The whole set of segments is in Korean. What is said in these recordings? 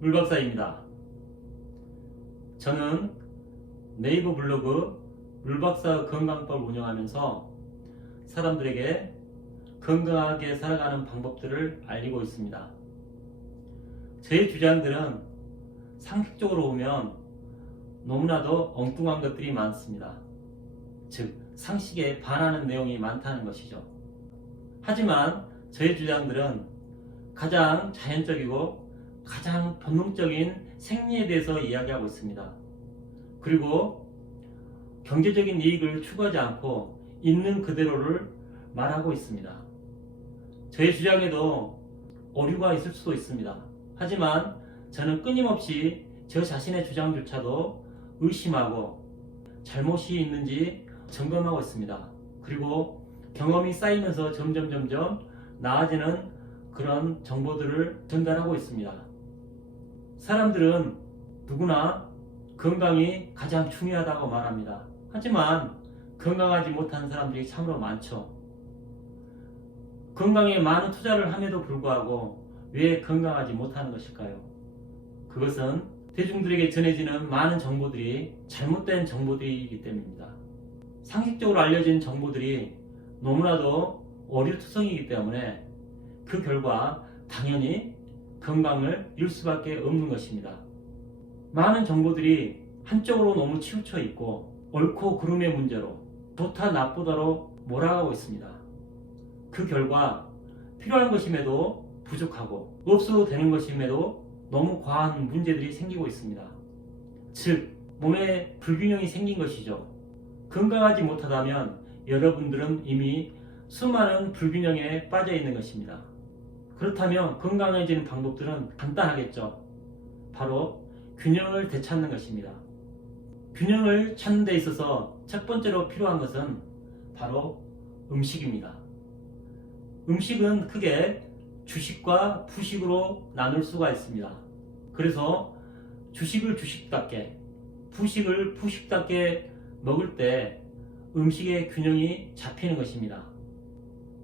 물박사입니다. 저는 네이버 블로그 물박사 건강법을 운영하면서 사람들에게 건강하게 살아가는 방법들을 알리고 있습니다. 제 주장들은 상식적으로 보면 너무나도 엉뚱한 것들이 많습니다. 즉 상식에 반하는 내용이 많다는 것이죠. 하지만 저의 주장들은 가장 자연적이고 가장 본능적인 생리에 대해서 이야기하고 있습니다. 그리고 경제적인 이익을 추구하지 않고 있는 그대로를 말하고 있습니다. 저의 주장에도 오류가 있을 수도 있습니다. 하지만 저는 끊임없이 저 자신의 주장조차도 의심하고 잘못이 있는지 점검하고 있습니다. 그리고 경험이 쌓이면서 점점 나아지는 그런 정보들을 전달하고 있습니다. 사람들은 누구나 건강이 가장 중요하다고 말합니다. 하지만 건강하지 못한 사람들이 참으로 많죠. 건강에 많은 투자를 함에도 불구하고 왜 건강하지 못하는 것일까요? 그것은 대중들에게 전해지는 많은 정보들이 잘못된 정보들이기 때문입니다. 상식적으로 알려진 정보들이 너무나도 오류투성이기 때문에 그 결과 당연히 건강을 잃을 수밖에 없는 것입니다. 많은 정보들이 한쪽으로 너무 치우쳐 있고 옳고 그름의 문제로 좋다 나쁘다로 몰아가고 있습니다. 그 결과 필요한 것임에도 부족하고 없어도 되는 것임에도 너무 과한 문제들이 생기고 있습니다. 즉 몸에 불균형이 생긴 것이죠. 건강하지 못하다면 여러분들은 이미 수많은 불균형에 빠져 있는 것입니다. 그렇다면 건강해지는 방법들은 간단하겠죠. 바로 균형을 되찾는 것입니다. 균형을 찾는 데 있어서 첫 번째로 필요한 것은 바로 음식입니다. 음식은 크게 주식과 부식으로 나눌 수가 있습니다. 그래서 주식을 주식답게, 부식을 부식답게 먹을 때 음식의 균형이 잡히는 것입니다.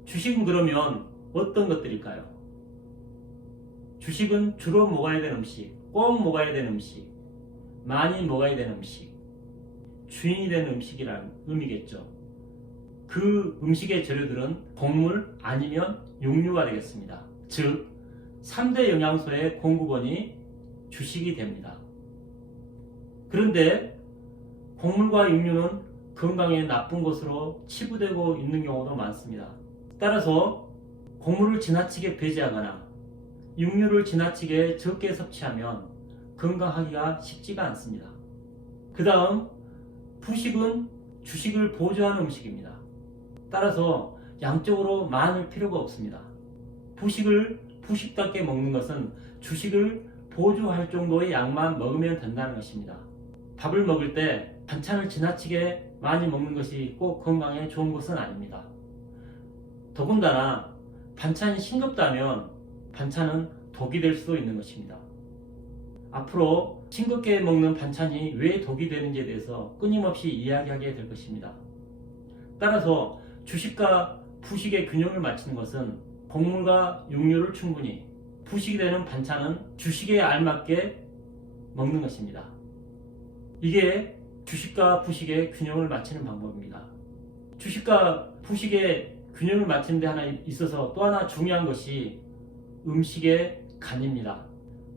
주식은 그러면 어떤 것들일까요? 주식은 주로 먹어야 되는 음식, 꼭 먹어야 되는 음식, 많이 먹어야 되는 음식, 주인이 되는 음식이라는 의미겠죠. 그 음식의 재료들은 곡물 아니면 육류가 되겠습니다. 즉 3대 영양소의 공급원이 주식이 됩니다. 그런데 곡물과 육류는 건강에 나쁜 것으로 치부되고 있는 경우도 많습니다. 따라서 곡물을 지나치게 배제하거나 육류를 지나치게 적게 섭취하면 건강하기가 쉽지가 않습니다. 그 다음 부식은 주식을 보조하는 음식입니다. 따라서 양적으로 많을 필요가 없습니다. 부식을 부식답게 먹는 것은 주식을 보조할 정도의 양만 먹으면 된다는 것입니다. 밥을 먹을 때 반찬을 지나치게 많이 먹는 것이 꼭 건강에 좋은 것은 아닙니다. 더군다나 반찬이 싱겁다면 반찬은 독이 될 수도 있는 것입니다. 앞으로 싱겁게 먹는 반찬이 왜 독이 되는지에 대해서 끊임없이 이야기하게 될 것입니다. 따라서 주식과 부식의 균형을 맞추는 것은 곡물과 육류를 충분히, 부식이 되는 반찬은 주식에 알맞게 먹는 것입니다. 이게 주식과 부식의 균형을 맞추는 방법입니다. 주식과 부식의 균형을 맞추는 데 하나 있어서 또 하나 중요한 것이 음식의 간입니다.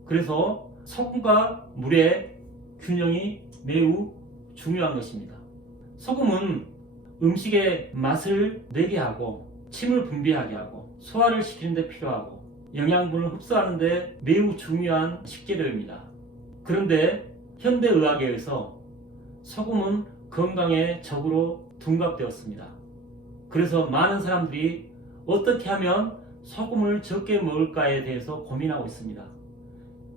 그래서 소금과 물의 균형이 매우 중요한 것입니다. 소금은 음식의 맛을 내게 하고 침을 분비하게 하고 소화를 시키는 데 필요하고 영양분을 흡수하는 데 매우 중요한 식재료입니다. 그런데 현대의학에 의해서 소금은 건강의 적으로 둔갑되었습니다. 그래서 많은 사람들이 어떻게 하면 소금을 적게 먹을까에 대해서 고민하고 있습니다.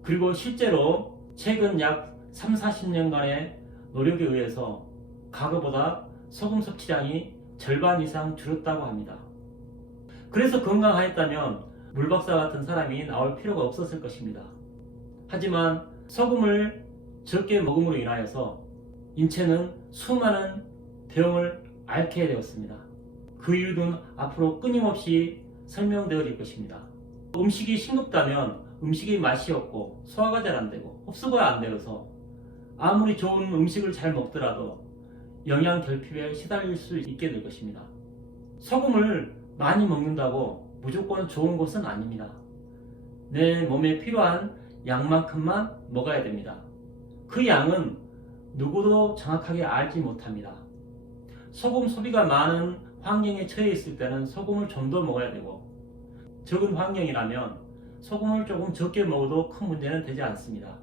그리고 실제로 최근 약 30-40년간의 노력에 의해서 과거보다 소금 섭취량이 절반 이상 줄었다고 합니다. 그래서 건강하였다면 물박사 같은 사람이 나올 필요가 없었을 것입니다. 하지만 소금을 적게 먹음으로 인하여서 인체는 수많은 병을 앓게 되었습니다. 그 이유는 앞으로 끊임없이 설명되어질 것입니다. 음식이 싱겁다면 음식이 맛이 없고 소화가 잘 안 되고 흡수가 안 되어서 아무리 좋은 음식을 잘 먹더라도 영양 결핍에 시달릴 수 있게 될 것입니다. 소금을 많이 먹는다고 무조건 좋은 것은 아닙니다. 내 몸에 필요한 양만큼만 먹어야 됩니다. 그 양은 누구도 정확하게 알지 못합니다. 소금 소비가 많은 환경에 처해 있을 때는 소금을 좀 더 먹어야 되고, 적은 환경이라면 소금을 조금 적게 먹어도 큰 문제는 되지 않습니다.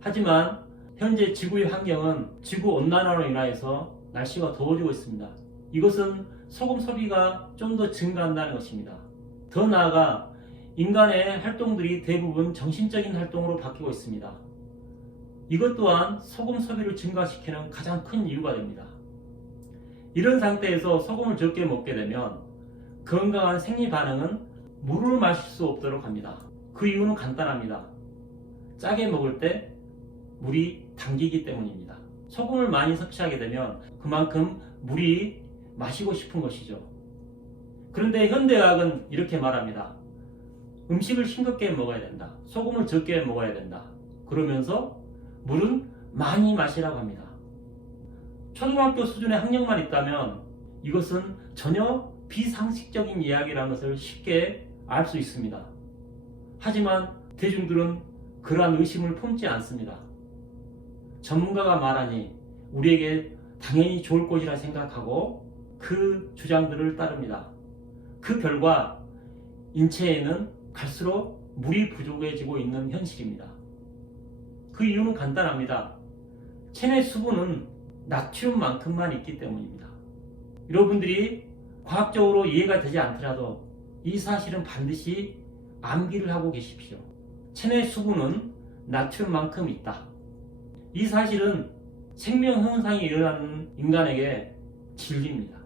하지만 현재 지구의 환경은 지구온난화로 인하여서 날씨가 더워지고 있습니다. 이것은 소금 소비가 좀 더 증가한다는 것입니다. 더 나아가 인간의 활동들이 대부분 정신적인 활동으로 바뀌고 있습니다. 이것 또한 소금 소비를 증가시키는 가장 큰 이유가 됩니다. 이런 상태에서 소금을 적게 먹게 되면 건강한 생리 반응은 물을 마실 수 없도록 합니다. 그 이유는 간단합니다. 짜게 먹을 때 물이 당기기 때문입니다. 소금을 많이 섭취하게 되면 그만큼 물이 마시고 싶은 것이죠. 그런데 현대의학은 이렇게 말합니다. 음식을 싱겁게 먹어야 된다. 소금을 적게 먹어야 된다. 그러면서 물은 많이 마시라고 합니다. 초등학교 수준의 학력만 있다면 이것은 전혀 비상식적인 이야기라는 것을 쉽게 알 수 있습니다. 하지만 대중들은 그러한 의심을 품지 않습니다. 전문가가 말하니 우리에게 당연히 좋을 것이라 생각하고 그 주장들을 따릅니다. 그 결과 인체에는 갈수록 물이 부족해지고 있는 현실입니다. 그 이유는 간단합니다. 체내 수분은 나트륨만큼만 있기 때문입니다. 여러분들이 과학적으로 이해가 되지 않더라도 이 사실은 반드시 암기를 하고 계십시오. 체내 수분은 나트륨만큼 있다. 이 사실은 생명 현상이 일어나는 인간에게 진리입니다.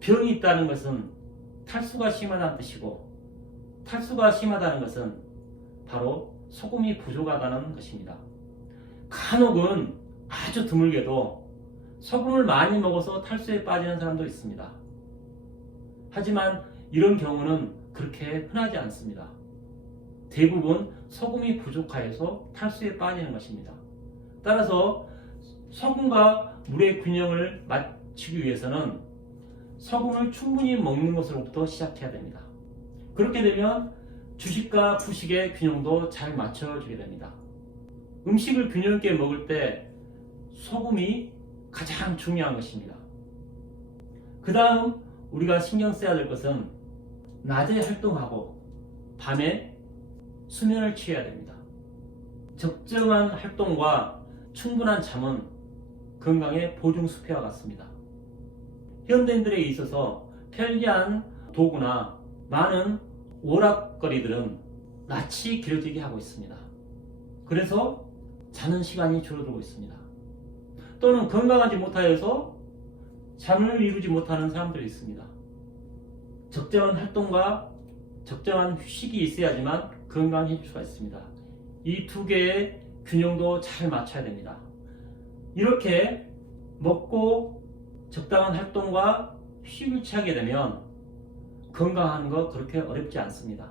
병이 있다는 것은 탈수가 심하다는 뜻이고, 탈수가 심하다는 것은 바로 소금이 부족하다는 것입니다. 간혹은 아주 드물게도 소금을 많이 먹어서 탈수에 빠지는 사람도 있습니다. 하지만 이런 경우는 그렇게 흔하지 않습니다. 대부분 소금이 부족하여서 탈수에 빠지는 것입니다. 따라서 소금과 물의 균형을 맞추기 위해서는 소금을 충분히 먹는 것으로부터 시작해야 됩니다. 그렇게 되면 주식과 부식의 균형도 잘 맞춰주게 됩니다. 음식을 균형 있게 먹을 때 소금이 가장 중요한 것입니다. 그 다음 우리가 신경 써야 될 것은 낮에 활동하고 밤에 수면을 취해야 됩니다. 적정한 활동과 충분한 잠은 건강의 보증수표와 같습니다. 현대인들에 있어서 편리한 도구나 많은 오락거리들은 낯이 길어지게 하고 있습니다. 그래서 자는 시간이 줄어들고 있습니다. 또는 건강하지 못하여서 잠을 이루지 못하는 사람들이 있습니다. 적정한 활동과 적정한 휴식이 있어야지만 건강해질 수가 있습니다. 이 두 개의 균형도 잘 맞춰야 됩니다. 이렇게 먹고 적당한 활동과 휴식을 취하게 되면 건강한 거 그렇게 어렵지 않습니다.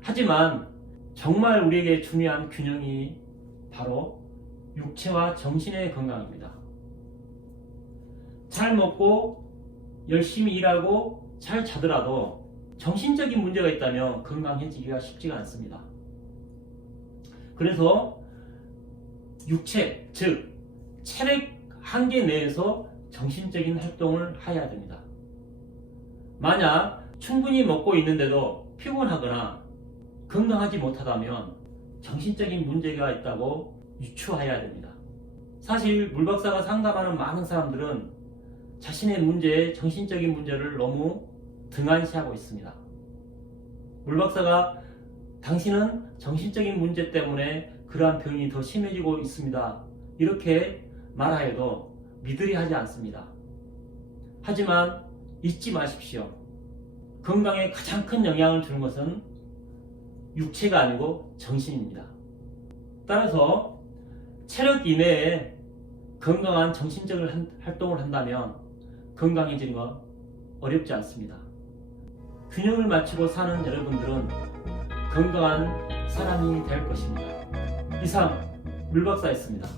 하지만 정말 우리에게 중요한 균형이 바로 육체와 정신의 건강입니다. 잘 먹고 열심히 일하고 잘 자더라도 정신적인 문제가 있다면 건강해지기가 쉽지가 않습니다. 그래서 육체, 즉 체력 한계 내에서 정신적인 활동을 해야 됩니다. 만약 충분히 먹고 있는데도 피곤하거나 건강하지 못하다면 정신적인 문제가 있다고 유추해야 됩니다. 사실 물박사가 상담하는 많은 사람들은 자신의 문제에 정신적인 문제를 너무 등한시하고 있습니다. 물박사가 당신은 정신적인 문제 때문에 그러한 병이 더 심해지고 있습니다. 이렇게 말하여도 믿으려 하지 않습니다. 하지만 잊지 마십시오. 건강에 가장 큰 영향을 주는 것은 육체가 아니고 정신입니다. 따라서 체력 이내에 건강한 정신적인 활동을 한다면 건강해지는 건 어렵지 않습니다. 균형을 맞추고 사는 여러분들은 건강한 사람이 될 것입니다. 이상 물박사였습니다.